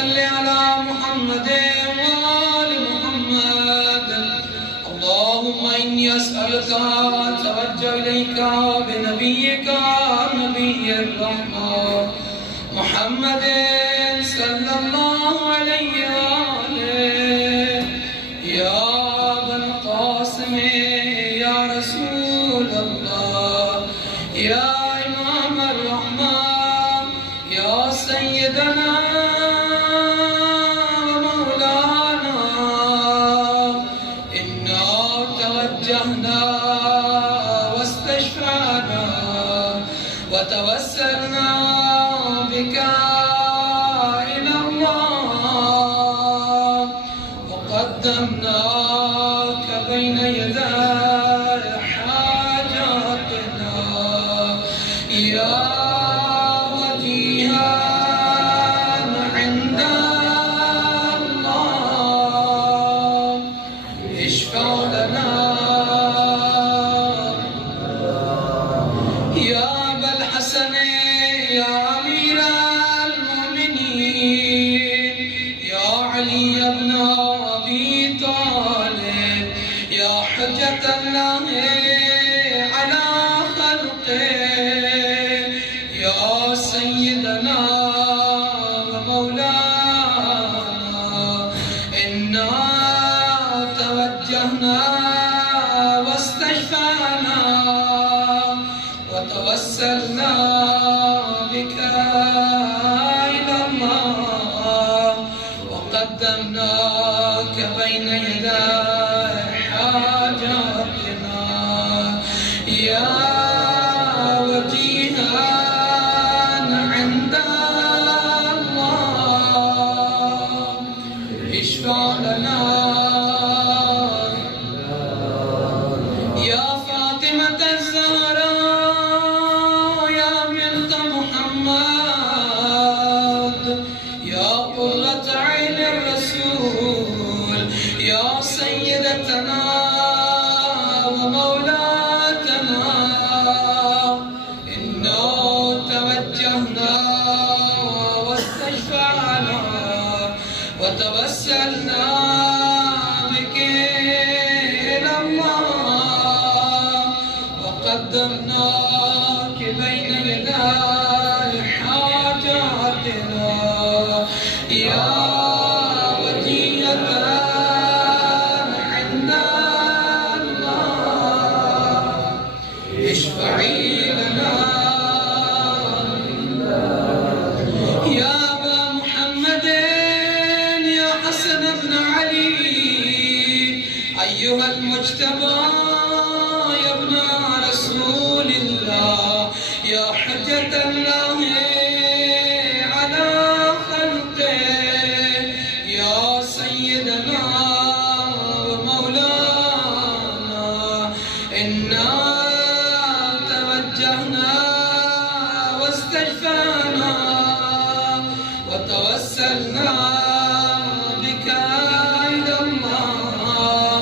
صل على محمد وآل محمد. اللهم إني أسألك أتوجه إليك بنبيك نبي الرحمة محمد صلى الله عليه وآله. يا أبا القاسم يا رسول الله، يا إمام الرحمة، يا سيدنا ومولانا، إنا توجهنا واستشفعنا وتوسلنا بك إلى الله، وقدمناك بين يدي حاجاتنا يا وجيها عند الله. اشفع لنا يا أبا الحسن يا أمير المؤمنين، يا علي بن أبي طالب، يا حجة الله على خلقه، يا سيدنا ومولانا، إنا توجهنا واستشفعنا وتوسلنا بك إلى الله، وقدمناك بين يدي حاجاتنا يا وجيها عند الله. اشفع لنا يا فاطمة الزهراء، يا بنت محمد، يا قرة عين الرسول، يا سيدتنا ومولاتنا، إنا توجهنا واستشفعنا وتوسلنا بك إلى الله، وقدمناك بين يدي حاجاتنا يا وجية عند الله. اشفعي لنا يا أبا محمد يا حسن بن علي، أيها المجتبى يا ابن رسول الله، يا حجة الله على خلقه، يا سيدنا ومولانا، إنا توجهنا واستشفعنا وتوسلنا بك إلى الله،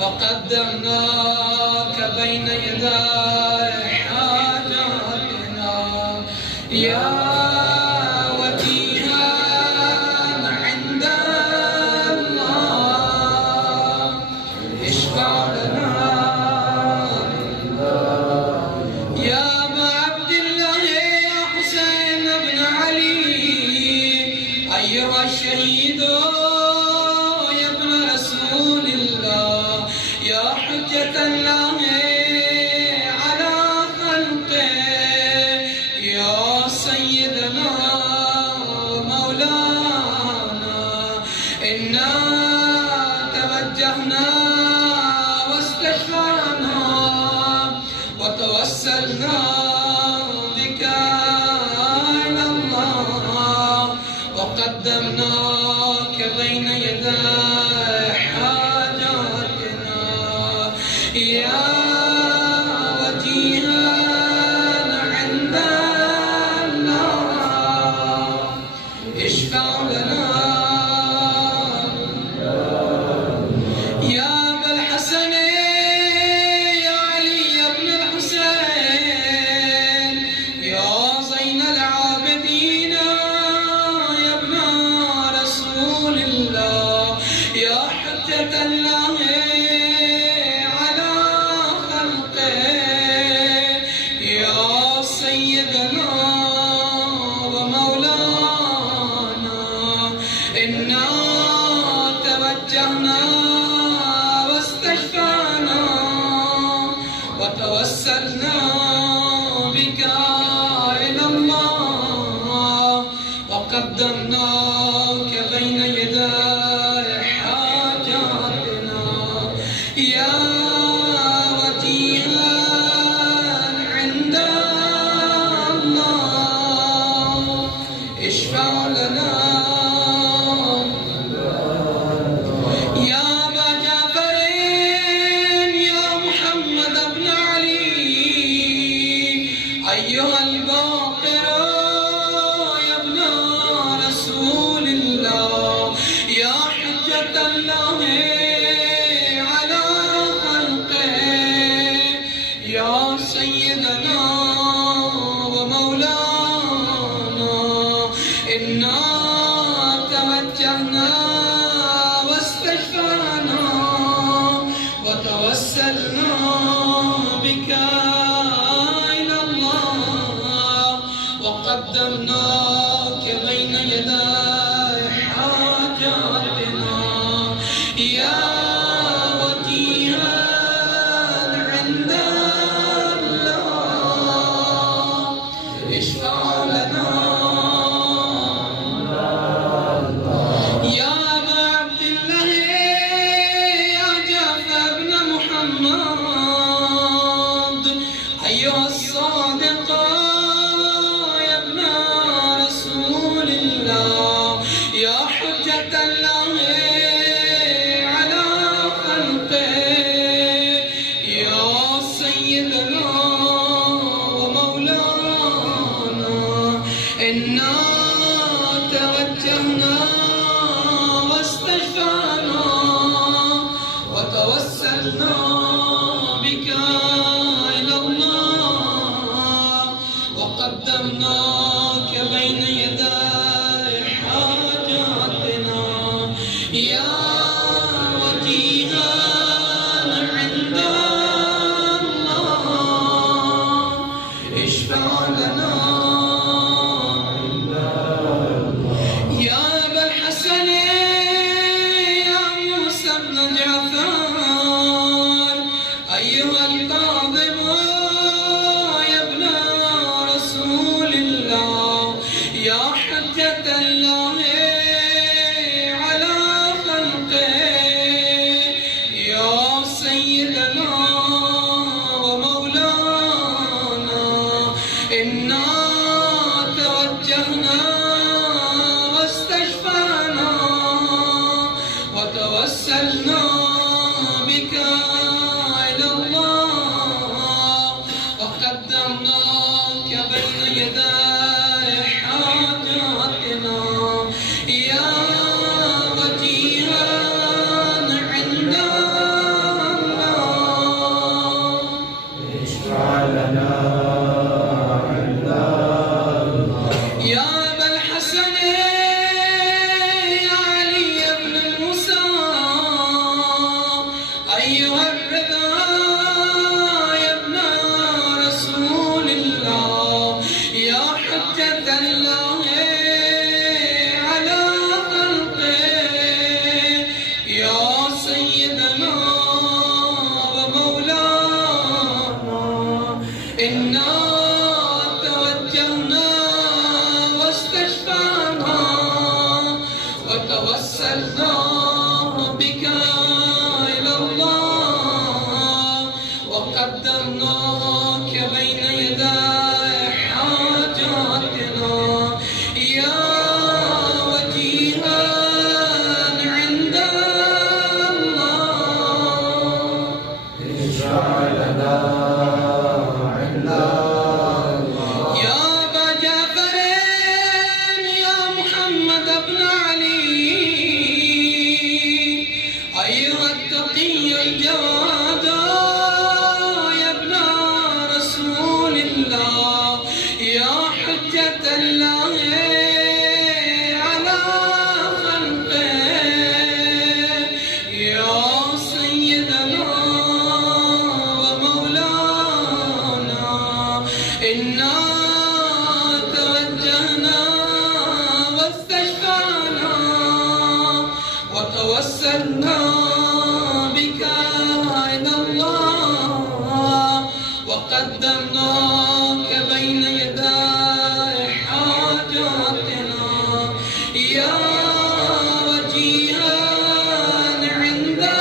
وقدمناك بين يدي حاجاتنا يا وجيها عند الله. اشفع لنا يا أبا عبد الله يا حسين بن علي، أيها الشهيد يا ابن رسول الله، يا حجة الله على خلقه، يا سيدنا ومولانا، إنا توجهنا واستشفعنا وتوسلنا بك إلى الله، وقدمناك بين يدي حاجاتنا يا وجيها عند الله. اشفع لنا يا أبا الحسن يا علي بن الحسين، يا زين العابدين، يا ابن وقدمناك بين يداي حاجاتنا يا وجيها عند الله اشفع لنا يا أبا جعفر يا محمد بن علي أيها الباقر يا ابن رسول الله يا حجة الله على خلقه يا سيدنا ومولانا إنا توجهنا واستشفعنا وتوسلنا بك إلى الله وقدمناك بين يداي حاجاتنا يا وجيها عند الله اشفع لنا يا أبا عبد الله يا جعفر بن محمد أيها الصادق يا ابن رسول الله يا حجة الله على خلقه يا سيدنا ومولانا إنا توجهنا واستشفعنا وتوسلنا بك إلى الله وقدمناك بين يداي حاجاتنا يا وجيها عند الله اشفع لنا يا أبا الحسن يا موسى بن جعفر أيها الكاظم يا ابن رسول الله يا حجة الله على خلقه يا سيدنا ومولانا إنا توجهنا واستشفعنا وتوسلنا بك إلى الله وقدمناك بين يداي حاجاتنا يا وجيها عند الله اشفع لنا يا أبا الحسن يا علي بن موسى أيها الرضا يا ابن رسول الله يا حجة الله على خلقه يا سيدنا ومولانا إنا توجهنا واستشفعنا وتوسلنا بك إلى الله وقدمناك بين يداي حاجاتنا يا وجيها عند الله اشفع لنا يا أبا جعفر يا محمد بن علي أيها التقي الجواد يا ابن رسول الله يا حجة الله على خلقه يا سيدنا ومولانا إنا توجهنا واستشفعنا وتوسلنا بك إلى الله وقدمناك بين يداي حاجاتنا या वजीहान इंदा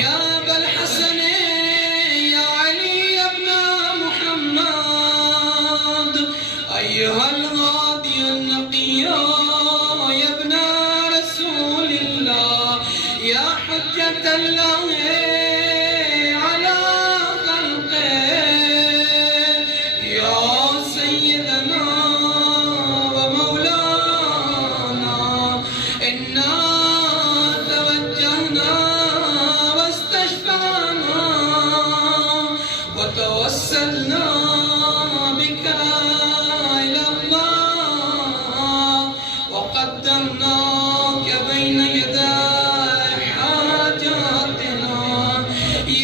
या अबल हसन या अली इब्न मुहम्मद अय्युहल गादी अन्नकिया या इब्न रसूलिल्लाह या हुज्जतल्लाह अला खल्क़े या सय्यदना व मौलाना इन्ना وتوسلنا بك إلى الله وقدمناك بين يدي حاجاتنا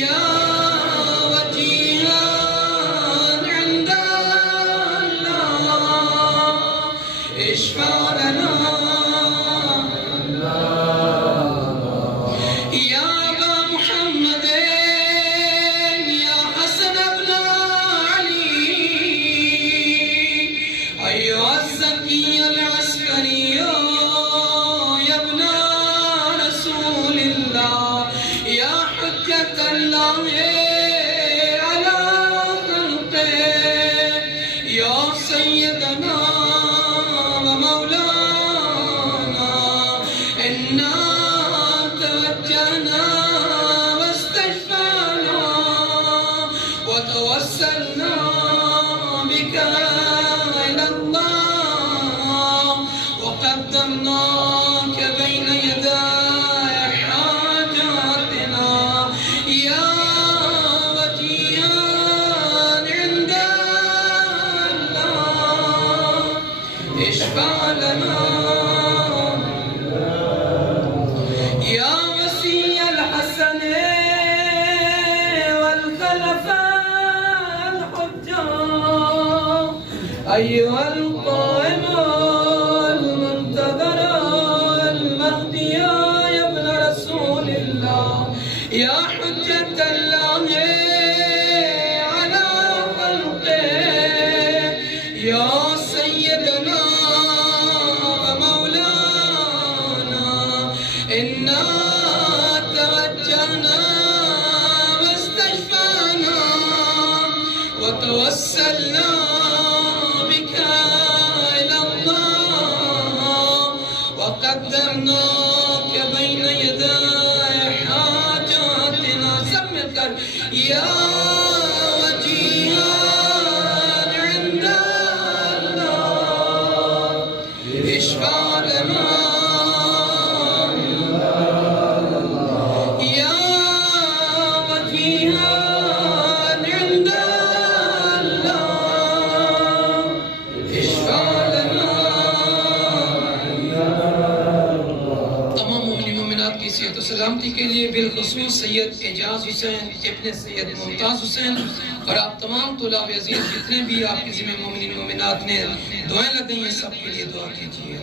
يا وجيها عند الله اشفع لنا يا أبا محمد أيها الزكي العسكري يا ابن رسول الله يا حجة الله على خلقه يا سيدنا ومولانا إنا توجهنا واستشفعنا وتوسلنا بك وقدمناك بين يدي حاجاتنا يا وجيها عند الله اشفع لنا يا وسي الحسن والخلفاء الحجة أيها القائم يا حجة الله على خلقه يا سيدنا ومولانا إنا توجهنا واستشفعنا وتوسلنا بك إلى الله وقدمناك بين يدي يا وجيها عند الله اشفع لنا يا وجيها عند الله اشفع لنا तमाम मोमिन मोमिनात की सेहत और सलामती के लिए बिलखुसूस सैयद एजाज हुसैन इब्ने सैयद मुमताज हुसैन और आप तमाम तुलाब अजीज जितने भी आपके ज़िम्मे मोमिन मोमिनात ने दुआएं लगाई हैं, सबके लिए दुआ कीजिए।